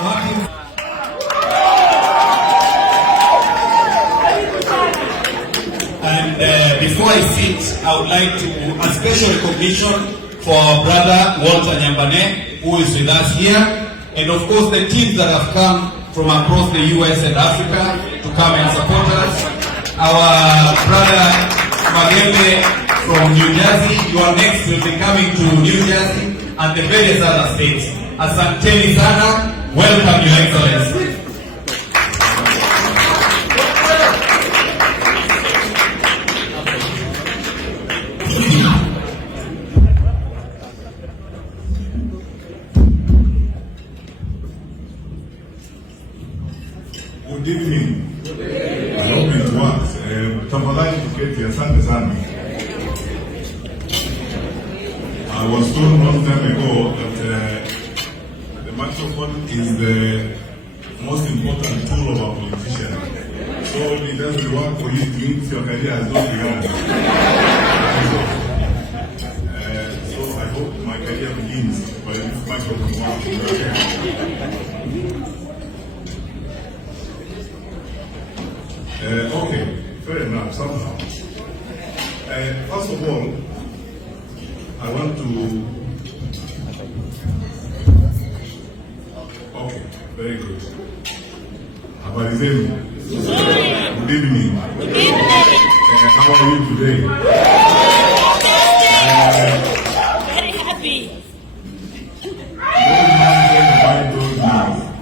And before I sit, I would like to a special recognition for our brother Walter Nyambane, who is with us here, and of course the teams that have come from across the US and Africa to come and support us. Our brother Magembe from New Jersey, you are next, will be coming to New Jersey and the various other states. Asanteni sana, welcome Your Excellency. Good evening. I hope it works. Tafadhali tuketi, asante sana. I was told a long time ago that the microphone is the most important tool of a politician. So if it doesn't work for you, it means your career has not begun. So I hope my career begins by this microphone working. Okay, fair enough, somehow. First of all, I want to... Okay, very good. Habari zenu? Good evening. How are you today? Very happy.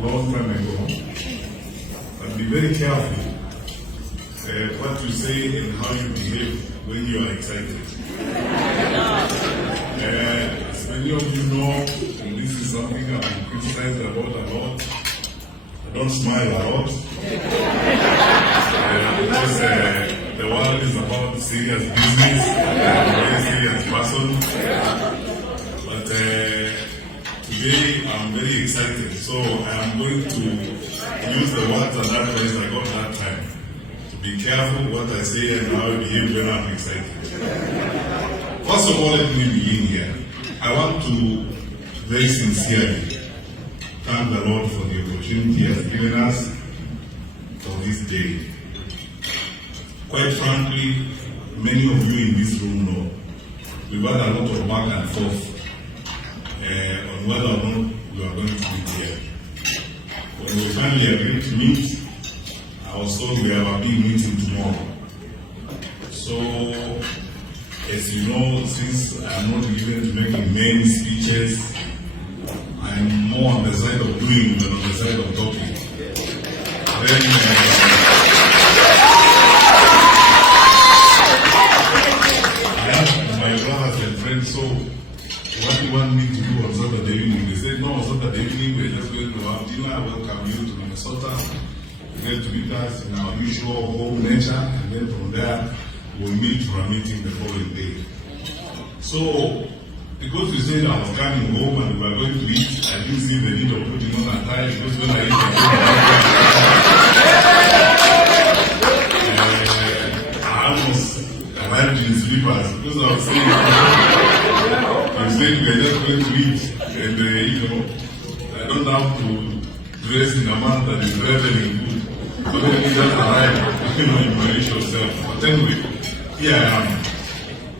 Long time ago, but be very careful. What you say and how you behave when you are excited. As many of you know, and this is something I've been criticized about a lot, I don't smile a lot. Because the world is about serious business, I'm a very serious person. But today I'm very excited, so I'm going to use the words and advice I got that time. Be careful what I say and how I behave when I'm excited. First of all, let me begin here. I want to very sincerely thank the Lord for the opportunity He has given us for this day. Quite frankly, many of you in this room know we've had a lot of back and forth on whether or not we are going to meet here. When we finally agreed to meet, I was told we have a big meeting tomorrow. So, as you know, since I'm not given to making many speeches, I'm more on the side of doing than on the side of talking. Then, I asked my brothers and friends, so what do you want me to do on Saturday evening? They said, no, on Saturday evening we're just going to have dinner. I welcome you to Minnesota. We're going to meet us in our usual home nature, and then from there we'll meet for a meeting the following day. So, because you said I was coming home and we were going to eat, I didn't see the need of putting on a tie, because when I eat, I almost arrived in slippers, because I was saying, you said we are just going to eat, and I don't have to dress in a manner that is reveling good. So then you just arrive, you manage yourself. But anyway, here I am.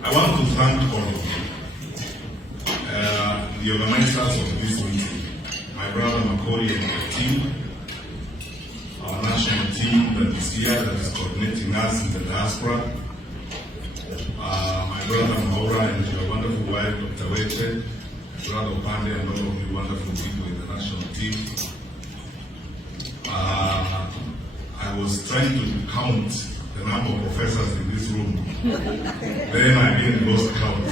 I want to thank all of you, the organizers of this meeting, my brother Makori and the team, our national team that is here, that is coordinating us in the diaspora, my brother Maura and your wonderful wife, Dr. Weche, brother Opande, and all of you wonderful people in the national team. I was trying to count the number of professors in this room. Then I again lost count. I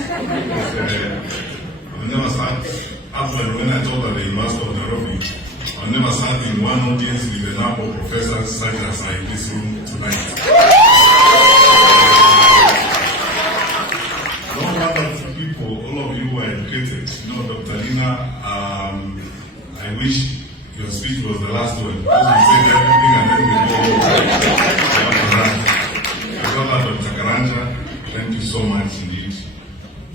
never sat, after when I taught at the University of Nairobi, I never sat in one audience with the number of professors such as are in this room tonight. No wonderful people, all of you were educated. You know, Dr. Lina, I wish your speech was the last one, because you said everything and then we go after that. Dr. Karanja, thank you so much indeed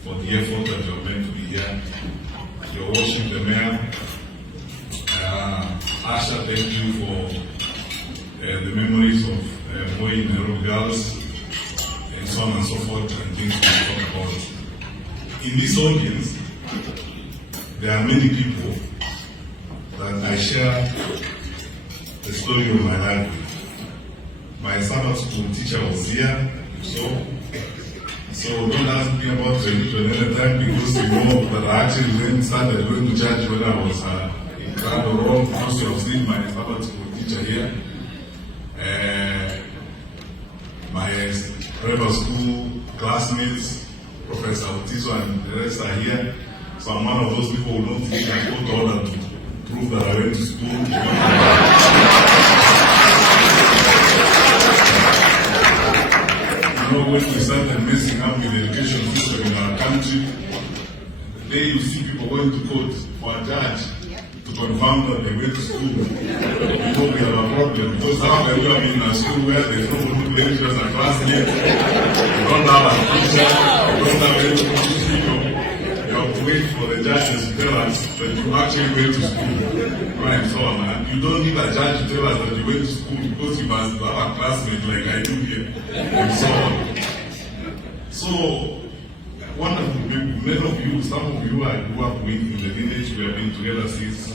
for the effort that you have made to be here. Your worship, the mayor, Asha, thank you for the memories of Moi Nairobi girls, and so on and so forth, and things we talk about. In this audience, there are many people that I share the story of my life with. My Sabbath school teacher was here, so don't ask me about religion any time, because you know that I actually started going to church when I was in Canada, Rome, because you have seen my Sabbath school teacher here. My private school classmates, Professor Otiso and the rest are here. So I'm one of those people who don't think I go to order to prove that I went to school. You know, when we started messing up with the education system in our country, the day you see people going to court for a judge to confirm that they went to school, you know we have a problem. Because some of them have been in a school where there's no lecturers and classmates, you don't have a teacher, you don't have any people. You have to wait for the judges to tell us that you actually went to school. Right, so man, you don't need a judge to tell us that you went to school, because you must have a classmate like I do here, and so on. So, wonderful people, many of you, some of you I grew up with in the village. We have been together since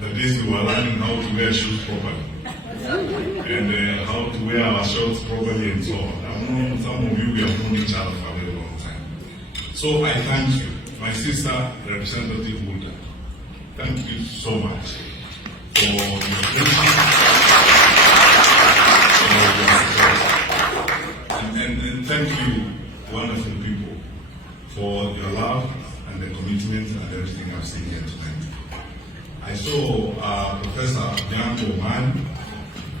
the days we were learning how to wear shoes properly, and how to wear our shorts properly, and so on. I've known some of you, we have known each other for a very long time. So I thank you, my sister, Representative Mulder. Thank you so much for your patience, and thank you, wonderful people, for your love and the commitment and everything I've seen here tonight. I saw Professor Bianco Man.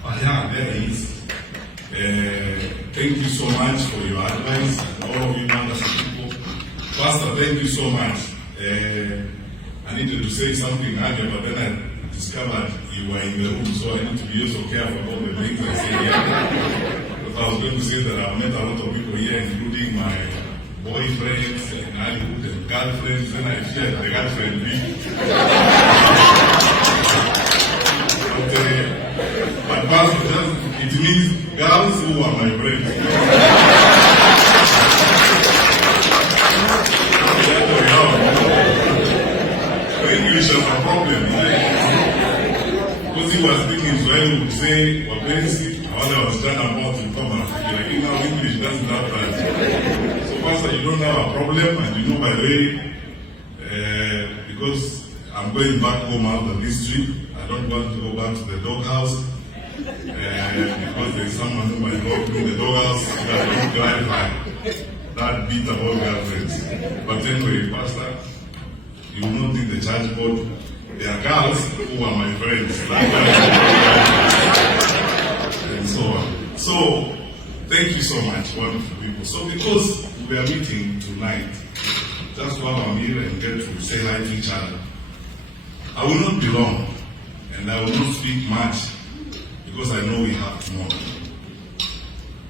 Oh yeah, there he is. Thank you so much for your advice, and all of you wonderful people. Pastor, thank you so much. I needed to say something earlier, but then I discovered you were in the room, so I need to be so careful about the things I say here. But I was going to say that I've met a lot of people here, including my boyfriends and Hollywood and girlfriends, and I fear the girlfriend be. But Pastor, it means girls who are my friends. English has a problem. Because he was speaking Swahili, would say, Wapensi, while I was trying about to come and like, now English doesn't have that. So, Pastor, you don't have a problem, and you know, by the way, because I'm going back home out of this trip, I don't want to go back to the doghouse, because there's someone who might go through the doghouse that don't clarify that bit about girlfriends. But anyway, Pastor, you will not need the church board. There are girls who are my friends. And so on. So, thank you so much, wonderful people. So, because we are meeting tonight, just while I'm here and get to say hi to each other, I will not be long, and I will not speak much, because I know we have tomorrow.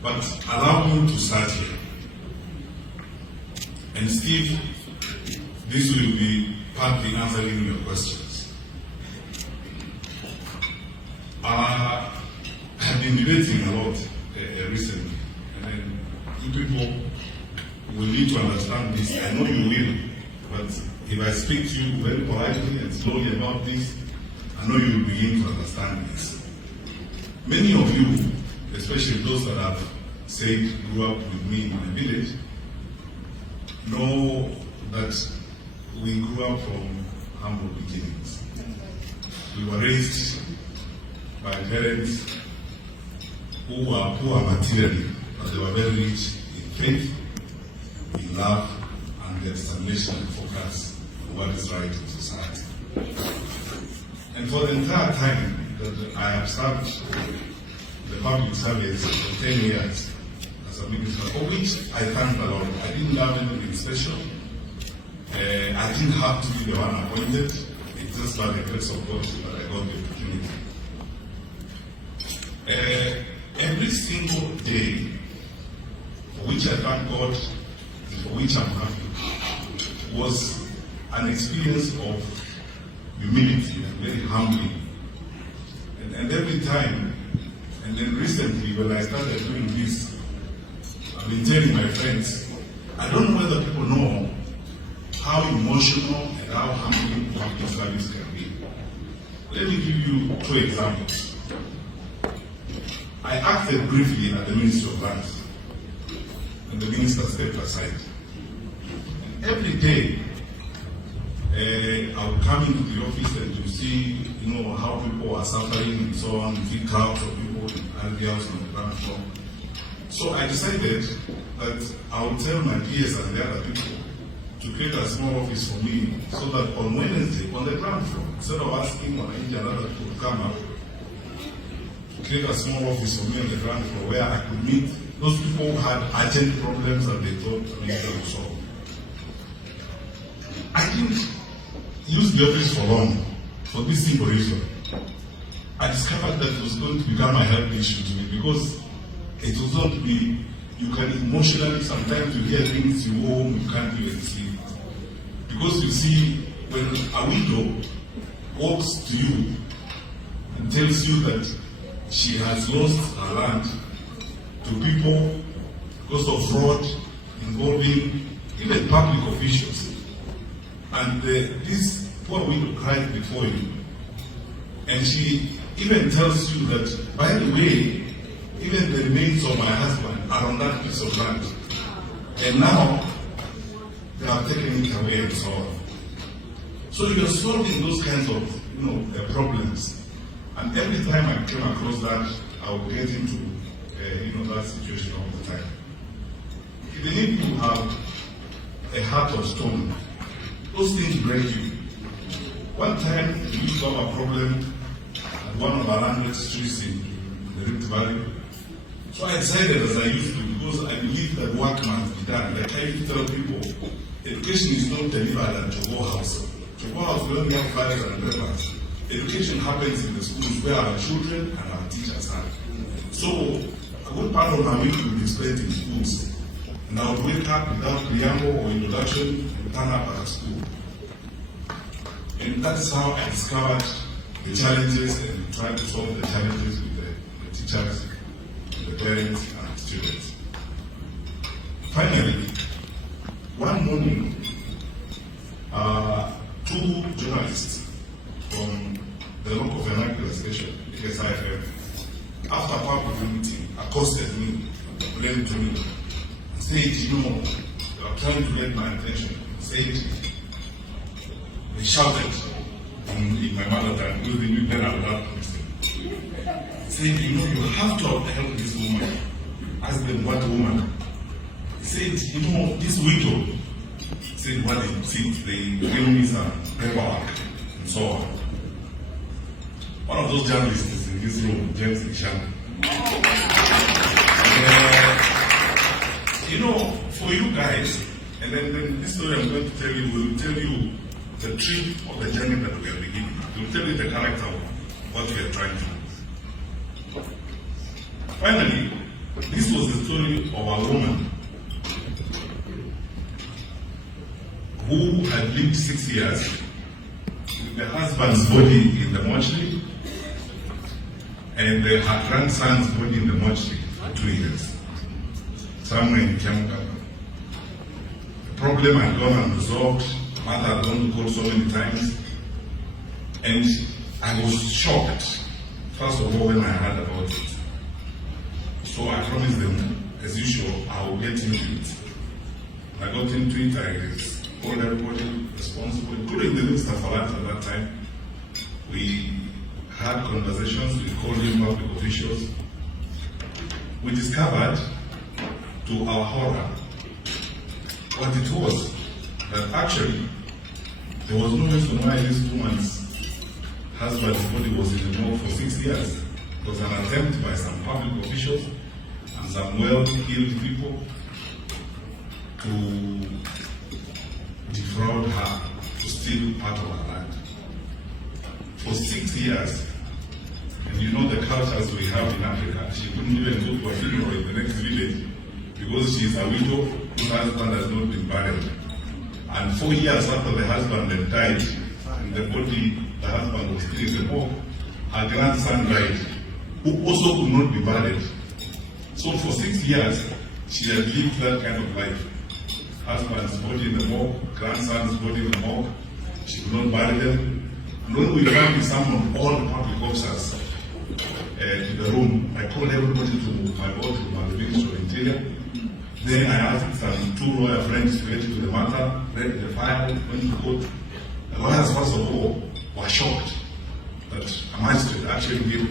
But allow me to start here. And Steve, this will be partly answering your questions. I have been debating a lot recently, and you people will need to understand this. I know you will, but if I speak to you very politely and slowly about this, I know you will begin to understand this. Many of you, especially those that have said grew up with me in my village, know that we grew up from humble beginnings. We were raised by parents who were poor materially, but they were very rich in faith, in love, and their determination and focus on what is right in society. And for the entire time that I have served the public service for 10 years as a minister, for which I thank the Lord. I didn't have anything special. I didn't have to be the one appointed. It's just by the grace of God that I got the opportunity. Every single day, for which I thank God and for which I'm happy, was an experience of humility and very humbling. And every time, and then recently when I started doing this, I've been telling my friends, I don't know whether people know how emotional and how humbling public service can be. Let me give you 2 examples. I acted briefly at the Ministry of Lands, and the minister stepped aside. And every day, I would come into the office and to see, how people are suffering and so on, you see crowds of people in areas on the ground floor. So I decided that I would tell my peers and the other people to create a small office for me so that on Wednesday, on the ground floor, instead of asking one and other people to come up, to create a small office for me on the ground floor where I could meet those people who had urgent problems and they thought they would solve. I didn't use the office for long for this simple reason. I discovered that it was going to become a health issue to me because it was not me. You can emotionally, sometimes you hear things you home, you can't even sleep. Because you see, when a widow walks to you and tells you that she has lost her land to people because of fraud involving even public officials, and this poor widow cries before you, and she even tells you that, by the way, even the remains of my husband are on that piece of land, and now they have taken it away and so on. So you're solving those kinds of problems, and every time I came across that, I would get into that situation all the time. Even if you have a heart of stone, those things break you. One time we used to have a problem at one of our land streets in the Rift Valley. So I decided, as I used to, because I believe that work must be done. Like I used to tell people, education is not delivered at Jogo House. Jogo House, we only have fathers and brothers. Education happens in the schools where our children and our teachers are. So a good part of my week will be spent in schools. And I would wake up without preamble or introduction and turn up at school. And that's how I discovered the challenges and tried to solve the challenges with the teachers, the parents, and the students. Finally, one morning, 2 journalists from the local vernacular station, KSIFM, after a public meeting, accosted me, complained to me, said, you are trying to get my attention. Said, they shouted in my mother tongue, because they knew better without listening. Said, you have to help this woman. Ask them, what woman? He said, this widow. Said, what they think, they bring me some paperwork and so on. One of those journalists is in this room, James Ishan. For you guys, and then this story I'm going to tell you will tell you the trip of the journey that we are beginning. It will tell you the character of what we are trying to do. Finally, this was the story of a woman who had lived 6 years with the husband's body in the mortuary and her grandson's body in the mortuary for 2 years, somewhere in Matiang'i. The problem had gone unresolved. Mother had gone to court so many times, and I was shocked, first of all, when I heard about it. So I promised them, as usual, I will get into it. I got into it, I called everybody responsible, including the Minister for Lands at that time. We had conversations, we called in public officials. We discovered, to our horror, what it was, that actually there was no reason why this woman's husband's body was in the morgue for 6 years. It was an attempt by some public officials and some well-heeled people to defraud her, to steal part of her land. For 6 years, and the cultures we have in Africa, she couldn't even go to a funeral in the next village because she is a widow whose husband has not been buried. And 4 years after the husband had died, in the body the husband was still in the morgue, her grandson died, who also could not be buried. So for 6 years, she had lived that kind of life. Husband's body in the morgue, grandson's body in the morgue. She could not bury them. And when we finally summoned all the public officers to the room, I called everybody to my boardroom at the Ministry of Interior. Then I asked some 2 lawyer friends related to the matter, read the file, went to court. The lawyers, first of all, were shocked that a magistrate actually gave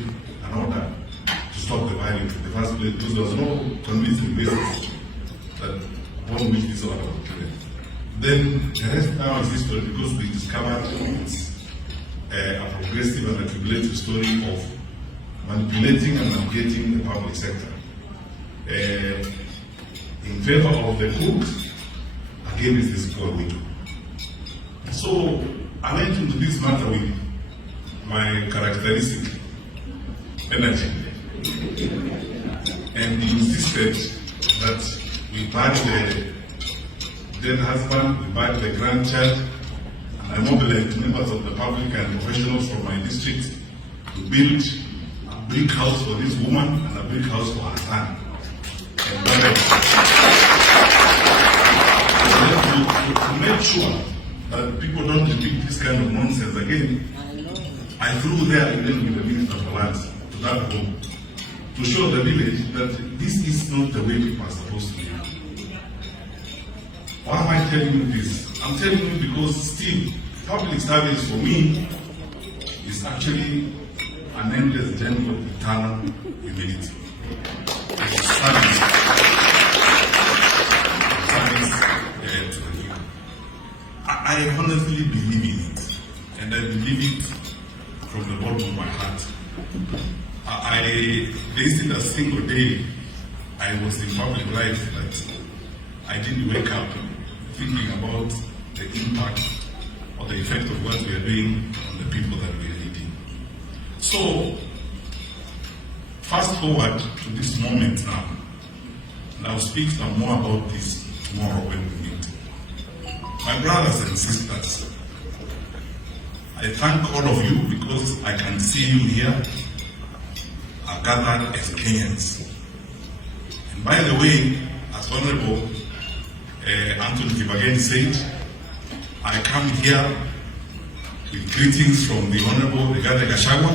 an order to stop the violence in the first place, because there was no convincing basis that upon which this order was given. Then the rest now is history, because we discovered it's a progressive and accumulative story of manipulating and navigating the public sector in favor of the cook against this poor widow. So I went into this matter with my characteristic energy and insisted that we bury the dead husband, we bury the grandchild, and I mobilized members of the public and professionals from my district to build a brick house for this woman and a brick house for her son. And to make sure that people don't repeat this kind of nonsense again, I flew there again with the Minister of Lands to that home to show the village that this is not the way people are supposed to live. Why am I telling you this? I'm telling you because still, public service for me is actually an endless journey of eternal humility. It's service to the people. I honestly believe in it, and I believe it from the bottom of my heart. There isn't a single day I was in public life that I didn't wake up thinking about the impact or the effect of what we are doing on the people that we are leading. So, fast forward to this moment now, and I'll speak some more about this tomorrow when we meet. My brothers and sisters, I thank all of you because I can see you here are gathered as Kenyans. And by the way, as Honorable Anthony Kibageni said, I come here with greetings from the Honorable Rigathi Gachagua,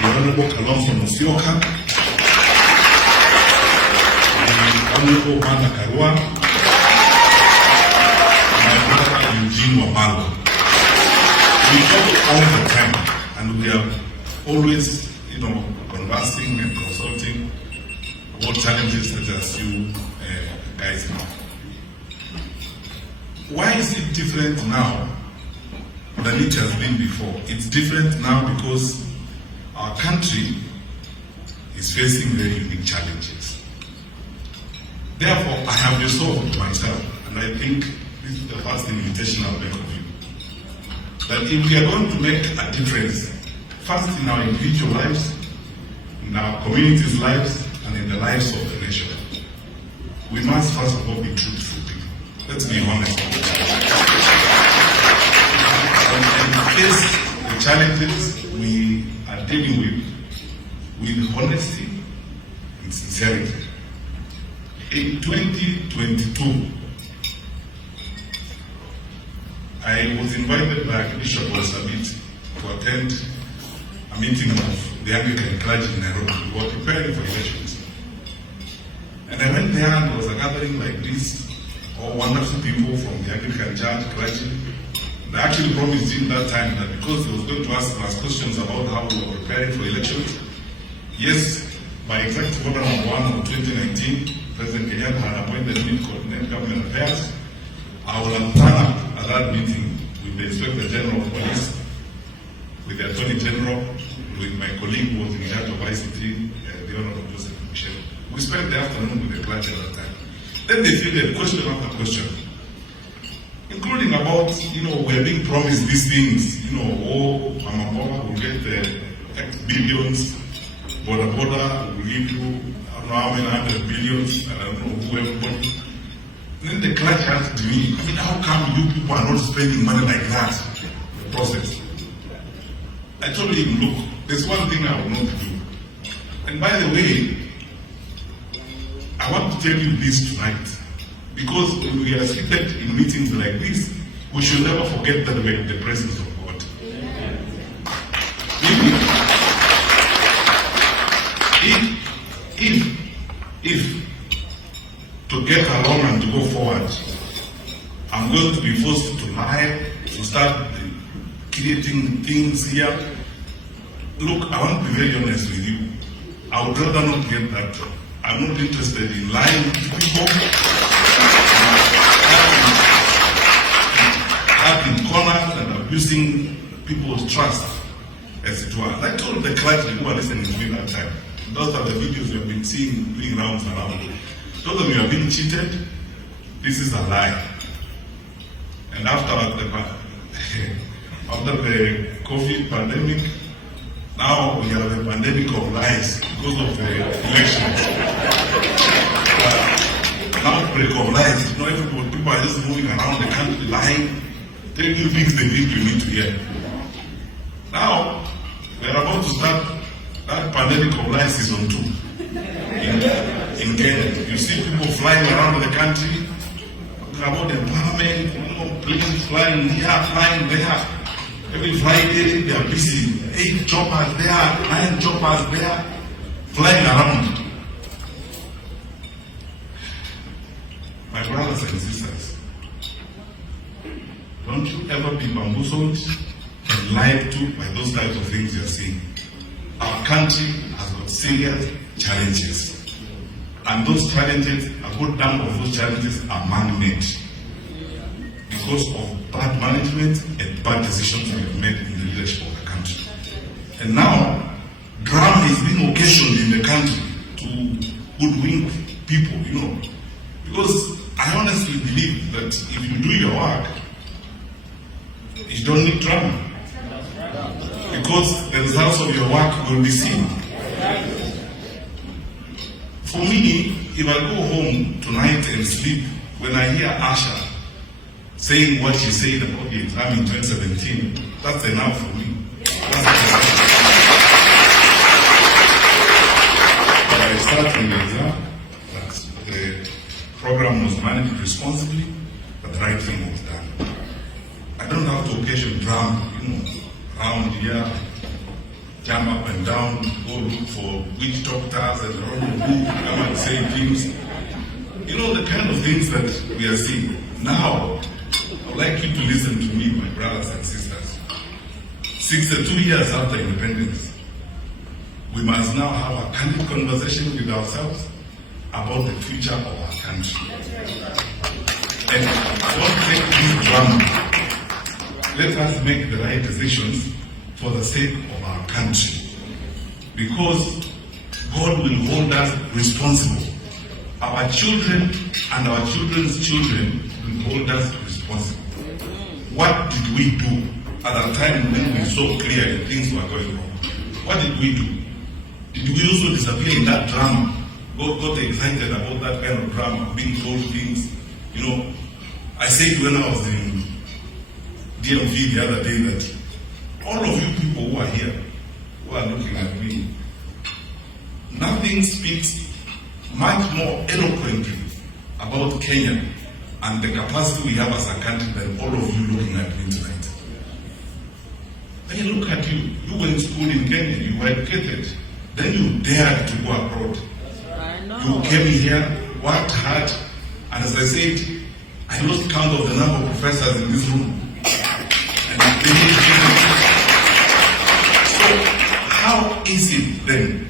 the Honorable Kalonzo Musyoka, the Honorable Martha Karua, my brother Eugene Wamalo. We talk all the time, and we are always, conversing and consulting what challenges such as you guys have. Why is it different now than it has been before? It's different now because our country is facing very unique challenges. Therefore, I have resolved myself, and I think this is the first invitation I'll make of you, that if we are going to make a difference, first in our individual lives, in our communities' lives, and in the lives of the nation, we must first of all be truthful people. Let's be honest. And face the challenges we are dealing with honesty and sincerity. In 2022, I was invited by Bishop Sabit to attend a meeting of the Anglican clergy in Nairobi. We were preparing for elections. And I went there and there was a gathering like this, all wonderful people from the Anglican church, clergy. And I actually promised him that time that because he was going to ask us questions about how we were preparing for elections, yes, by executive order number 1 of 2019, President Kenyatta had appointed me to coordinate government affairs. I will have turned up at that meeting with the Inspector General of Police, with the Attorney General, with my colleague who was in charge of ICT, the Honorable Joseph Michel. We spent the afternoon with the clergy at that time. Then they fielded question after question, including about, we're being promised these things, Amapoma will get X billions, Boda will give you, I don't know how many hundred billions, I don't know who everybody. Then the the clerk asked me, how come you people are not spending money like that? The process. I told him, look, there's one thing I will not do. And by the way, I want to tell you this tonight, because when we are seated in meetings like this, we should never forget that we're in the presence of God. If to get along and to go forward, I'm going to be forced to lie, to start creating things here. Look, I want to be very honest with you. I would rather not get that job. I'm not interested in lying to people, having corners and abusing people's trust, as it were. I told the clergy who are listening to me that time, those are the videos you have been seeing doing rounds around. Those of you have been cheated, this is a lie. And after the COVID pandemic, now we have a pandemic of lies because of the elections. Outbreak of lies. You know, everybody, people are just moving around the country lying, telling you things they think you need to hear. Now, we are about to start that pandemic of lies season 2 in Kenya. You see people flying around the country, talking about empowerment, you know, planes flying here, flying there. Every Friday they are busy. 8 choppers there, 9 choppers there, flying around. My brothers and sisters, don't you ever be bamboozled and lied to by those types of things you're seeing. Our country has got serious challenges. And those challenges, a good number of those challenges are man-made because of bad management and bad decisions we have made in the leadership of the country. And now, drama is being occasioned in the country to hoodwink people, you know. Because I honestly believe that if you do your work, you don't need drama. Because the results of your work will be seen. For me, if I go home tonight and sleep, when I hear Asha saying what she said about the exam in 2017, that's enough for me. But I start from the exam that the program was managed responsibly, but the right thing was done. I don't have to occasion drama, you know, around here, jump up and down, go look for witch doctors and all who come and say things. You know, the kind of things that we are seeing. Now, I would like you to listen to me, my brothers and sisters. 62 years after independence, we must now have a candid conversation with ourselves about the future of our country. And don't take this drama. Let us make the right decisions for the sake of our country. Because God will hold us responsible. Our children and our children's children will hold us responsible. What did we do at a time when we saw clearly things were going wrong? What did we do? Did we also disappear in that drama? Got excited about that kind of drama, being told things. You know, I said when I was in DMV the other day that all of you people who are here, who are looking at me, nothing speaks much more eloquently about Kenya and the capacity we have as a country than all of you looking at me tonight. When you look at you, you went to school in Kenya, you were educated, then you dared to go abroad. You came here, worked hard, and as I said, I lost count of the number of professors in this room. So how is it then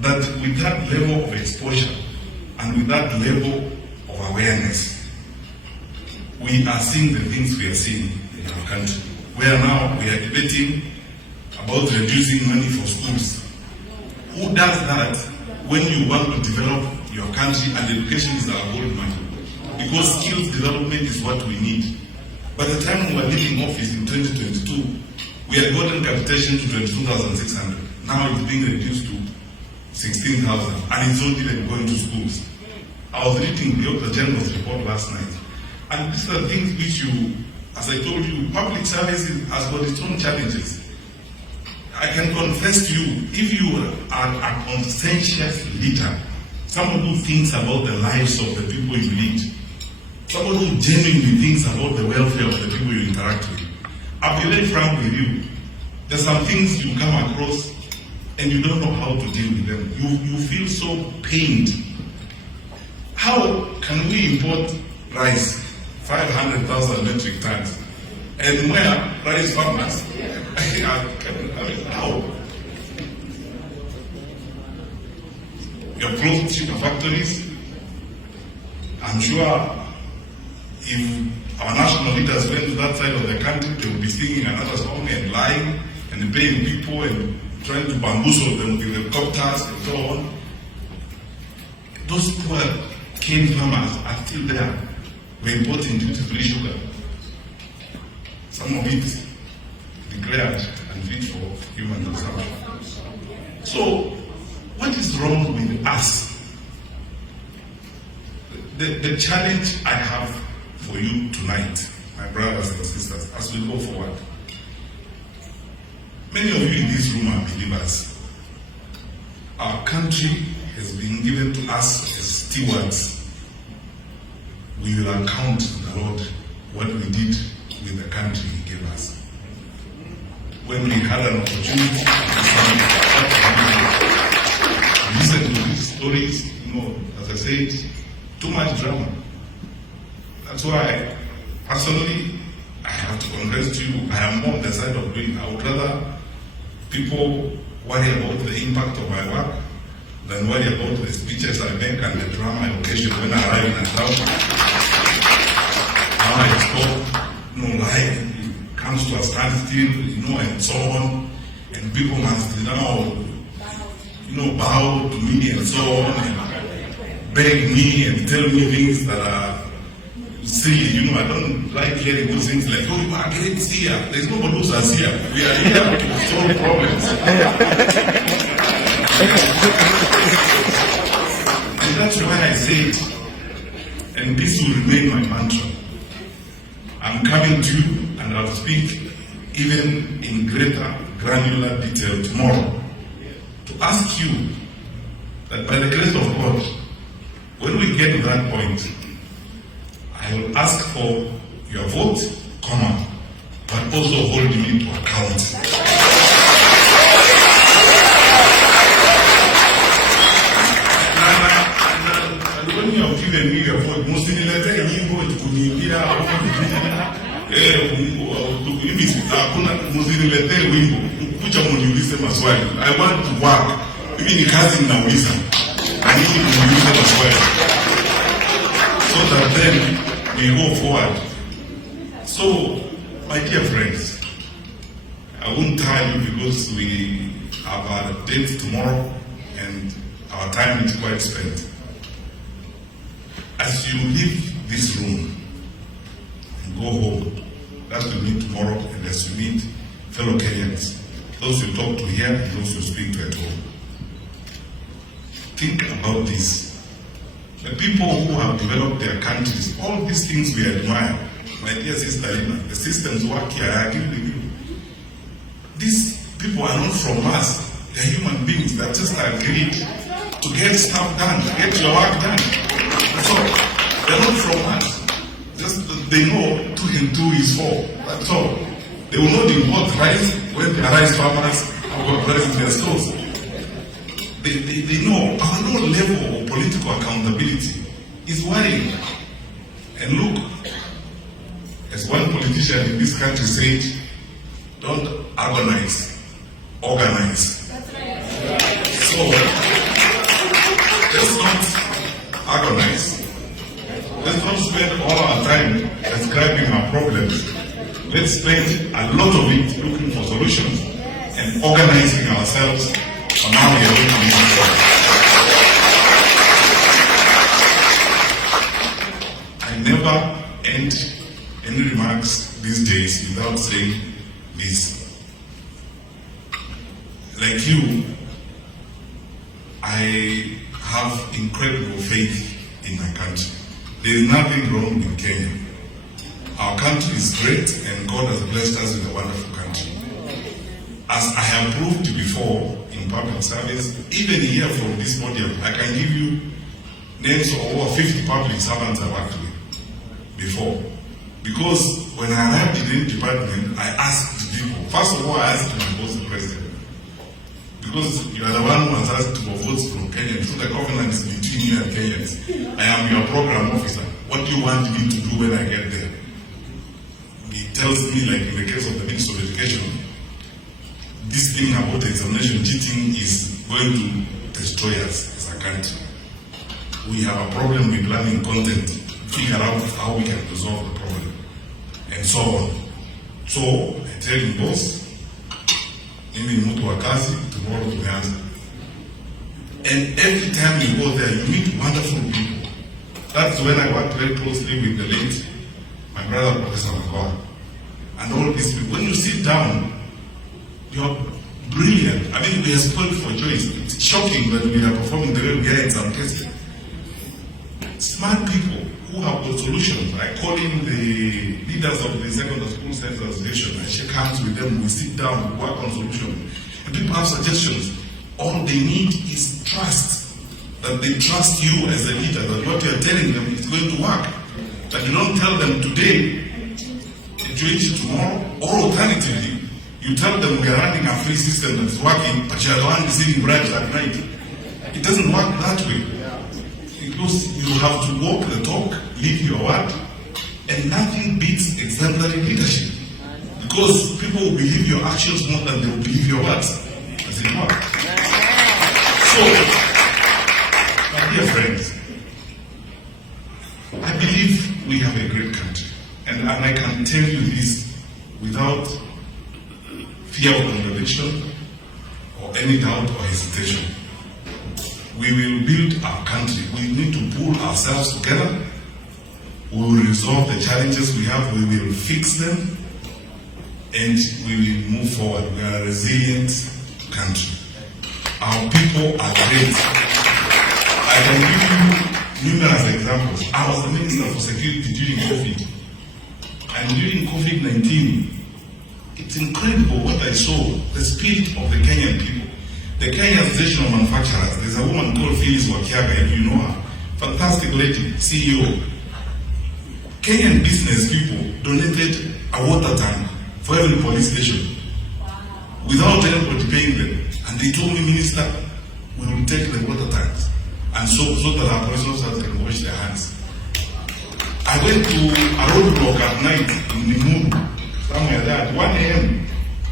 that with that level of exposure and with that level of awareness, we are seeing the things we are seeing in our country? Where now we are debating about reducing money for schools. Who does that when you want to develop your country and education is our gold money? Because skills development is what we need. By the time we were leaving office in 2022, we had gotten capitation to 22,600. Now it's being reduced to 16,000, and it's not even going to schools. I was reading the General's report last night, and these are things which you, as I told you, public service has got its own challenges. I can confess to you, if you are a conscientious leader, someone who thinks about the lives of the people you lead, someone who genuinely thinks about the welfare of the people you interact with, I'll be very frank with you. There's some things you come across and you don't know how to deal with them. You feel so pained. How can we import rice, 500,000 metric tons, and where rice farmers? I mean, how? We have closed sugar factories. I'm sure if our national leaders went to that side of the country, they would be singing another song and lying and paying people and trying to bamboozle them with helicopters and so on. Those poor cane farmers are still there. We're importing duty-free sugar. Some of it declared unfit for human consumption. So, what is wrong with us? The challenge I have for you tonight, my brothers and sisters, as we go forward. Many of you in this room are believers. Our country has been given to us as stewards. We will account to the Lord what we did with the country He gave us. When we had an opportunity to listen to these stories, as I said, too much drama. That's why, personally, I have to confess to you, I am more on the side of doing. I would rather people worry about the impact of my work than worry about the speeches I make and the drama and occasion when I arrive in a town. How I talk, life comes to a standstill, and so on, and people must now, bow to me and so on, and beg me and tell me things that are silly. I don't like hearing those things like, oh, you are great here. There's nobody who's us here. We are here to solve problems. And that's why I said, and this will remain my mantra. I'm coming to you and I'll speak even in greater granular detail tomorrow to ask you that by the grace of God, when we get to that point, I will ask for your vote, but also hold me to account. And when you have given me your vote, msiniletee nyimbo kuniimbia msiniletee wimbo kuja muniulize maswali. I want to work. Mimi ni kazi ninauliza. Aniki muniulize maswali. So that then we go forward. So, my dear friends, I won't tire you because we have a date tomorrow and our time is quite spent. As you leave this room and go home, that's to meet tomorrow, and as you meet fellow Kenyans, those you talk to here and those you speak to at home, think about this. The people who have developed their countries, all these things we admire, my dear sister Lina, the systems work here, I agree with you. These people are not from us. They're human beings that just agreed to get stuff done, to get your work done. So, they're not from us. Just they know 2 and 2 is 4. That's all. They will not import rice when the rice farmers have got rice in their stores. They know our low level of political accountability is worrying. And look, as one politician in this country said, don't agonize, organize. So, let's not agonize. Let's not spend all our time describing our problems. Let's spend a lot of it looking for solutions and organizing ourselves on how we are going to move forward. I never end any remarks these days without saying this. Like you, I have incredible faith in my country. There is nothing wrong with Kenya. Our country is great and God has blessed us with a wonderful country. As I have proved before in public service, even here from this podium, I can give you names of over 50 public servants I worked with before. Because when I arrived in any department, I asked people. First of all, I asked my boss, the president. Because you are the one who has asked for votes from Kenyans. So the covenant is between you and Kenyans. I am your program officer. What do you want me to do when I get there? He tells me, like in the case of the Minister of Education, this thing about examination cheating is going to destroy us as a country. We have a problem with learning content, figure out how we can resolve the problem, and so on. So I tell him, boss, mimi ni mtu wa kazi, tomorrow tumeanza. And every time you go there, you meet wonderful people. That's when I worked very closely with the late, my brother, Professor Magoa, and all these people. When you sit down, you're brilliant. I mean, we are spoiled for choice. It's shocking that we are performing the way we are in some cases. Smart people who have got solutions. I call in the leaders of the Secondary School Science Association. I shake hands with them. We sit down, we work on solutions. And people have suggestions. All they need is trust. That they trust you as a leader, that what you are telling them is going to work. That you don't tell them today, and change tomorrow, or alternatively, you tell them we are running a free system that is working, but you are the one receiving bribes at night. It doesn't work that way. Because you have to walk the talk, live your word, and nothing beats exemplary leadership. Because people will believe your actions more than they will believe your words. Does it work? So, my dear friends, I believe we have a great country. And I can tell you this without fear of contradiction or any doubt or hesitation. We will build our country. We need to pull ourselves together. We will resolve the challenges we have. We will fix them. And we will move forward. We are a resilient country. Our people are great. I can give you numerous examples. I was the Minister for Security during COVID. And during COVID-19, it's incredible what I saw, the spirit of the Kenyan people. The Kenyan Association of Manufacturers, there's a woman called Phyllis Wakiaga, if you know her, fantastic lady, CEO. Kenyan business people donated a water tank for every police station without anybody paying them. And they told me, Minister, we will take the water tanks and so that our police officers can wash their hands. I went to a roadblock at night in the moon, somewhere there at 1 a.m.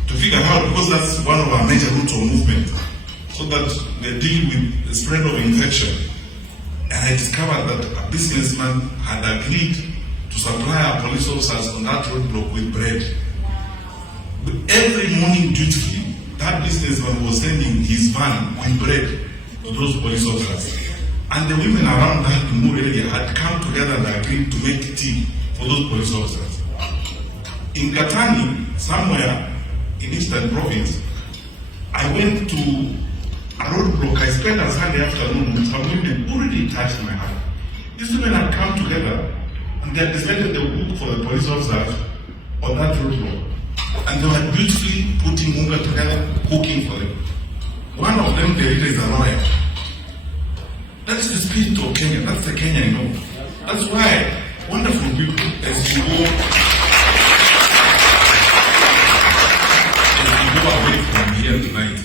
to figure out, because that's one of our major routes of movement, so that they deal with the spread of infection. And I discovered that a businessman had agreed to supply our police officers on that roadblock with bread. But every morning, dutifully, that businessman was sending his van with bread to those police officers. And the women around that area had come together and agreed to make tea for those police officers. In Katani, somewhere in Eastern Province, I went to a roadblock. I spent a Sunday afternoon with some women who really touched my heart. These women had come together and they had decided they would cook for the police officers on that roadblock. And they were beautifully putting hunger together, cooking for them. One of them, the leader, is a lawyer. That's the spirit of Kenya. That's the Kenya I know. That's why wonderful people, as you go away from here tonight,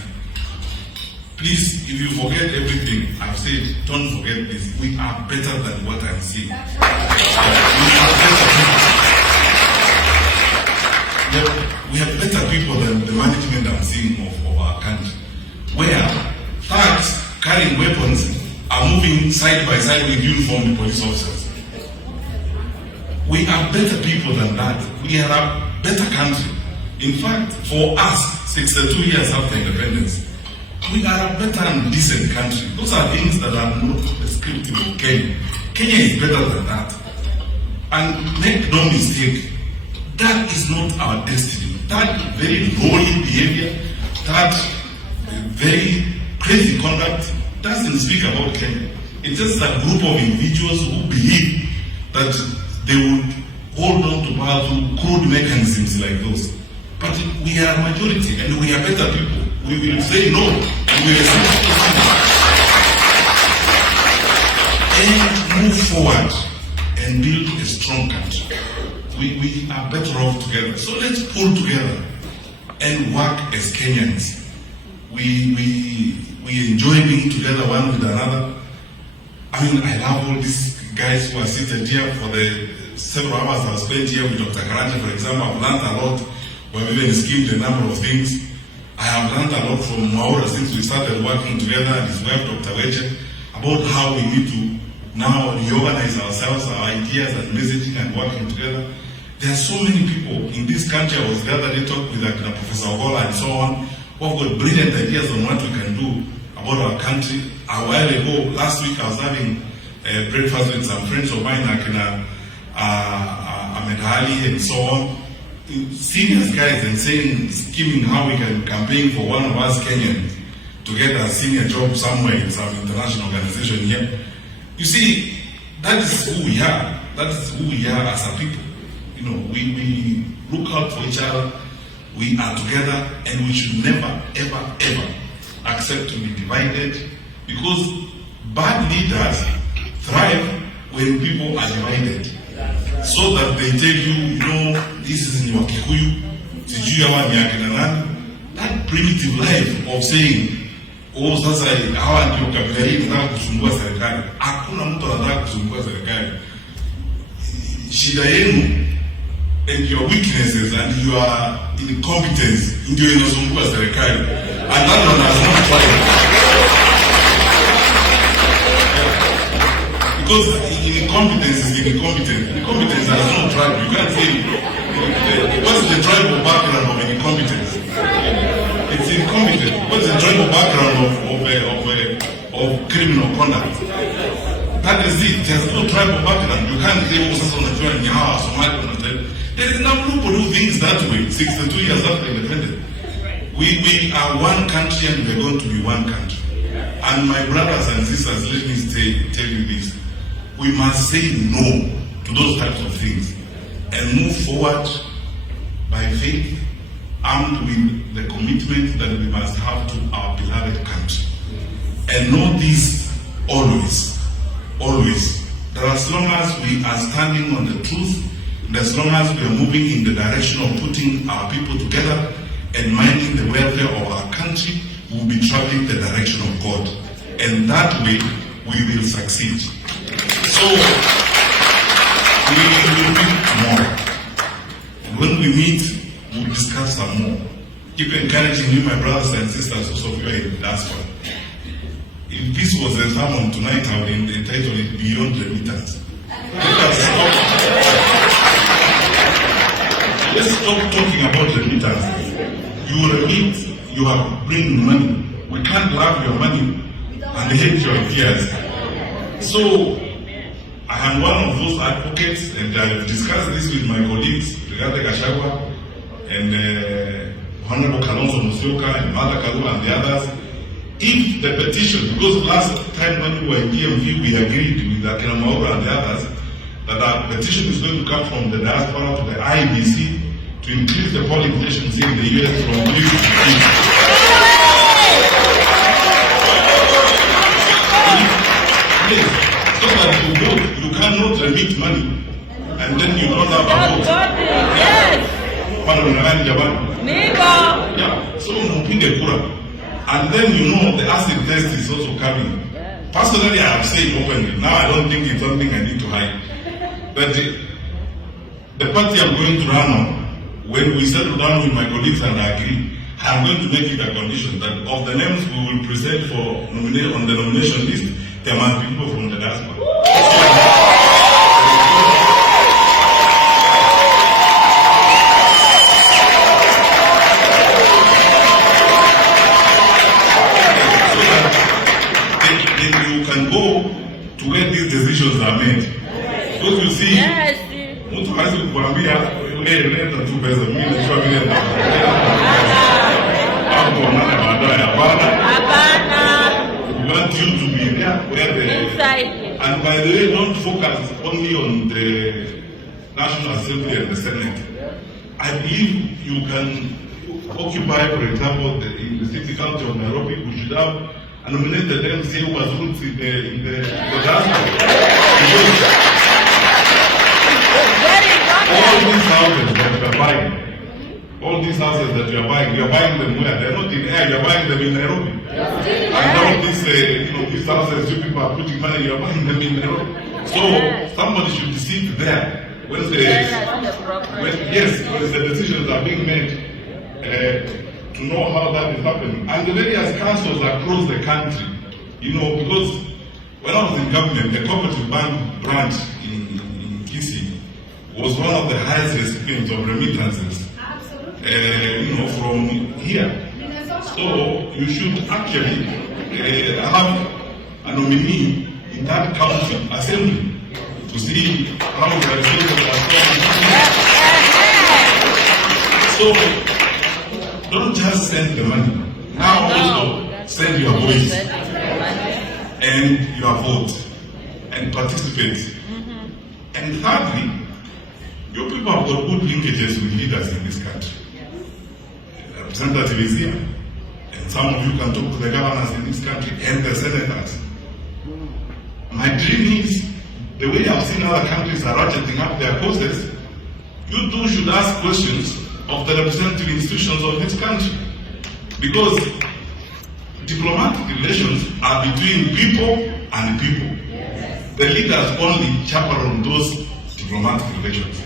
please, if you forget everything I've said, don't forget this. We are better than what I'm seeing. We have better people than the management I'm seeing of our country. Where thugs carrying weapons are moving side by side with uniformed police officers. We are better people than that. We are a better country. In fact, for us, 62 years after independence, we are a better and decent country. Those are things that are not descriptive of Kenya. Kenya is better than that. And make no mistake, that is not our destiny. That very lowly behavior, that very crazy conduct doesn't speak about Kenya. It's just a group of individuals who believe that they would hold on to power through crude mechanisms like those. But we are majority and we are better people. We will say no. We will say and move forward and build a strong country. We are better off together. So let's pull together and work as Kenyans. We enjoy being together one with another. I mean, I love all these guys who are seated here for the several hours I've spent here with Dr. Karanja, for example. I've learned a lot. We've even skimmed a number of things. I have learned a lot from Maura since we started working together and his wife, Dr. Weche, about how we need to now reorganize ourselves, our ideas and messaging and working together. There are so many people in this country. I was the other day talking with Professor Ogola and so on, who have got brilliant ideas on what we can do about our country. A while ago, last week, I was having breakfast with some friends of mine, like Ahmed Ali and so on. Serious guys and saying, scheming how we can campaign for one of us Kenyans to get a senior job somewhere in some international organization here. You see, that is who we are. That is who we are as a people. You know, we look out for each other. We are together, and we should never, ever, ever accept to be divided, because bad leaders thrive when people are divided. So that they tell you, you know, this is in your Kikuyu, that primitive life of saying, oh, sasa hawa ndio kabila hii nataka kusumbua serikali. Hakuna mtu anataka kusumbua serikali. Shida yenu and your weaknesses and your incompetence ndio inasumbua serikali. And that one has not tried. Because incompetence is incompetent. Incompetence has no tribe. You can't say what's the tribal background of incompetence? It's incompetent. What's the tribal background of criminal conduct? That is it. There's no tribal background. You can't say, oh, sasa unajua ni hawa Somali. There is no group who do things that way. 62 years after independence. We are one country and we're going to be one country. And my brothers and sisters, let me tell you this. We must say no to those types of things and move forward by faith, armed with the commitment that we must have to our beloved country. And know this always, that as long as we are standing on the truth, and as long as we are moving in the direction of putting our people together and minding the welfare of our country, we will be traveling the direction of God. And that way, we will succeed. So, we will meet more. And when we meet, we'll discuss some more. Keep encouraging you, my brothers and sisters, also of you are in the diaspora. If this was a sermon tonight, I would entitle it Beyond Remittance. Let's stop talking about remittance. You remit, you are bringing money. We can't love your money and hate your ideas. So, I am one of those advocates, and I have discussed this with my colleagues, Regate Gashagwa, and Honorable Kalonzo Musyoka, and Mother Kalu, and the others. If the petition, because last time when we were in DMV, we agreed with Akina Maura and the others, that our petition is going to come from the diaspora to the IBC to increase the polling stations in the US from 3 to 3. Please, so that you vote, you cannot remit money, and then you don't have a vote. Yes. Yeah, so mpige kura. And then you know the acid test is also coming. Personally, I have said openly, now I don't think it's something I need to hide. But the party I'm going to run on, when we settle down with my colleagues and I agree, I'm going to make it a condition that of the names we will present for on the nomination list, there must be people from the diaspora. To where these decisions are made. Because you see, mtu hawezi kukuambia leta tu pesa mimi najua vile hapo wanaona baadaye hapana. We want you to be there where the And by the way, don't focus only on the National Assembly and the Senate. I believe you can occupy, for example, in the city council of Nairobi, we should have a nominated MC who has roots in the diaspora. All these houses that we are buying, you are buying them where? They are not in air, you are buying them in Nairobi. And all these, these houses, you people are putting money, you are buying them in Nairobi. So somebody should sit there when the decisions are being made to know how that is happening. And the various councils across the country, because when I was in government, the cooperative bank branch in Kisii was one of the highest recipients of remittances, from here. So you should actually have a nominee in that council assembly to see how the resources are spent. So don't just send the money. Now also send your voice and your vote and participate. And thirdly, your people have got good linkages with leaders in this country. The representative is here, and some of you can talk to the governors in this country and the senators. My dream is, the way I've seen other countries are ratcheting up their costs, you too should ask questions of the representative institutions of this country. Because diplomatic relations are between people and people. The leaders only chaperone those diplomatic relations.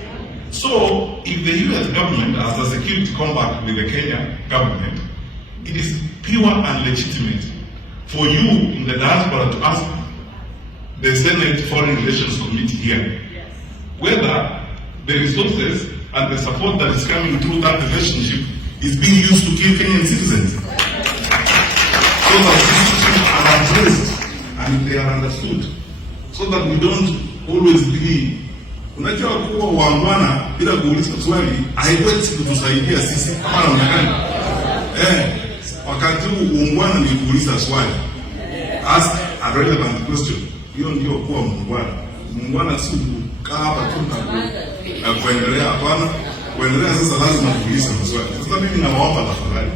So, if the US government has a security compact with the Kenyan government, it is pure and legitimate for you in the diaspora to ask the Senate Foreign Relations Committee here whether the resources and the support that is coming through that relationship is being used to kill Kenyan citizens. So that these issues are addressed and they are understood. So that we don't always be unajua kuwa waangwana bila kuuliza swali haiwezi kutusaidia sisi kama namna gani? Wakati huu uungwana ni kuuliza swali. Ask a relevant question. Hiyo ndio kuwa muungwana. Muungwana si kukaa hapa tu na kuendelea hapana. Kuendelea sasa lazima kuuliza maswali. Sasa mimi nawaomba tafadhali.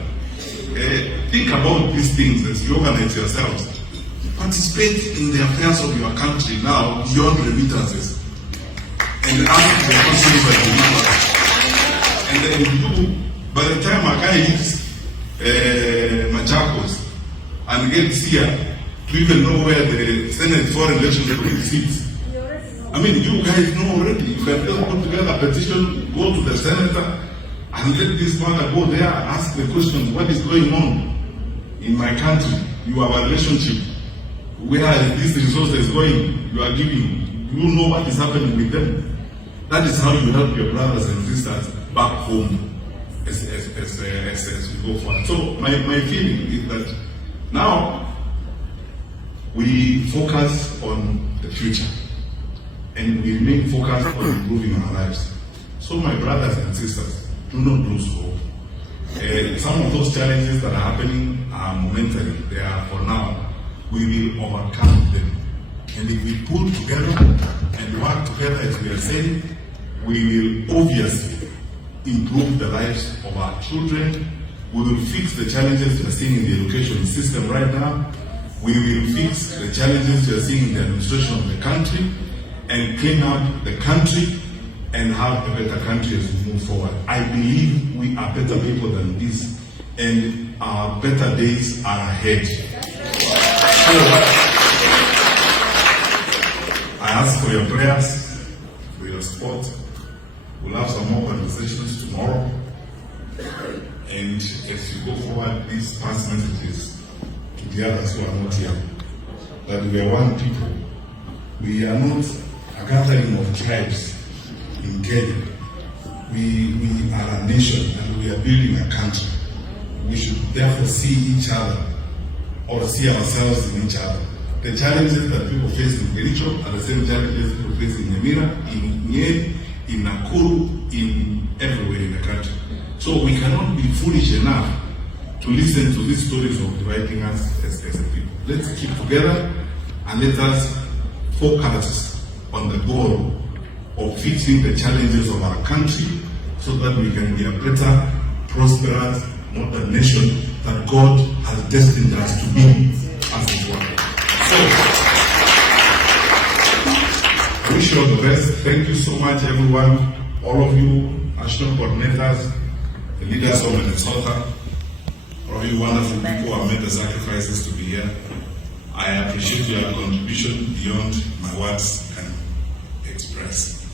Think about these things as you organize yourselves. Participate in the affairs of your country now beyond remittances. And ask the questions that you want. And then you, by the time a guy hits Machakos and gets here to even know where the Senate Foreign Relations Committee sits, I mean, you guys know already. You can just put together a petition, go to the senator, and let this matter go there and ask the question, what is going on in my country? You have a relationship. Where is this resources going? You are giving. You know what is happening with them. That is how you help your brothers and sisters back home as we go forward. So my feeling is that now we focus on the future and we remain focused on improving our lives. So my brothers and sisters, do not lose hope. Some of those challenges that are happening are momentary. They are for now. We will overcome them. And if we pull together and work together as we are saying, we will obviously improve the lives of our children. We will fix the challenges we are seeing in the education system right now. We will fix the challenges we are seeing in the administration of the country and clean up the country and have a better country as we move forward. I believe we are better people than this and our better days are ahead. So, I ask for your prayers, for your support. We'll have some more conversations tomorrow. And as you go forward, please pass messages to the others who are not here. That we are one people. We are not a gathering of tribes in Kenya. We are a nation and we are building a country. We should therefore see each other or see ourselves in each other. The challenges that people face in Kericho are the same challenges people face in Nyamira, in Nyeri, in Nakuru, in everywhere in the country. So we cannot be foolish enough to listen to these stories of dividing us as a people. Let's keep together and let us focused on the goal of fixing the challenges of our country so that we can be a better, prosperous, modern nation that God has destined us to be as His word. So, I wish you all the best. Thank you so much, everyone, all of you, national coordinators, the leaders of Minnesota, all of you wonderful people who have made the sacrifices to be here. I appreciate your contribution beyond my words can express.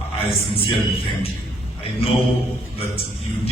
I sincerely thank you. I know that you did